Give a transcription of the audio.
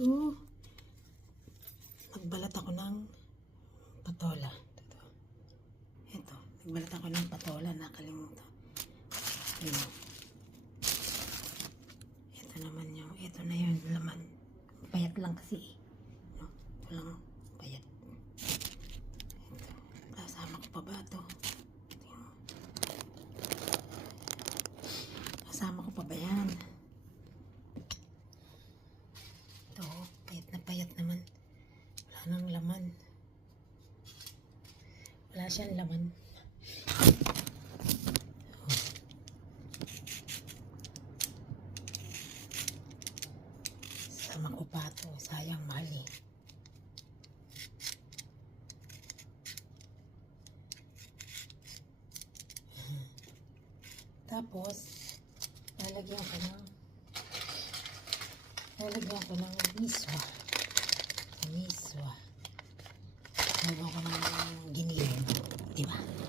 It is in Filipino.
Ito. Nagbalat ako ng patola. Ito. Nagbalat ako ng patola. Nakalimutan. Ito. Ito naman yung, ito na yung laman. Payat lang kasi. No? Ito lang payat. Ito. Kasama ko pa ba ito? Kasama ko pa ba yan? Ito, payat naman. Wala nang laman. Wala siyang laman. Sama ko pa ito. Sayang, mahal eh. Tapos, lalagyan ko ng miswa. Sa miswa. Lalagyan ko ng giniling. Diba?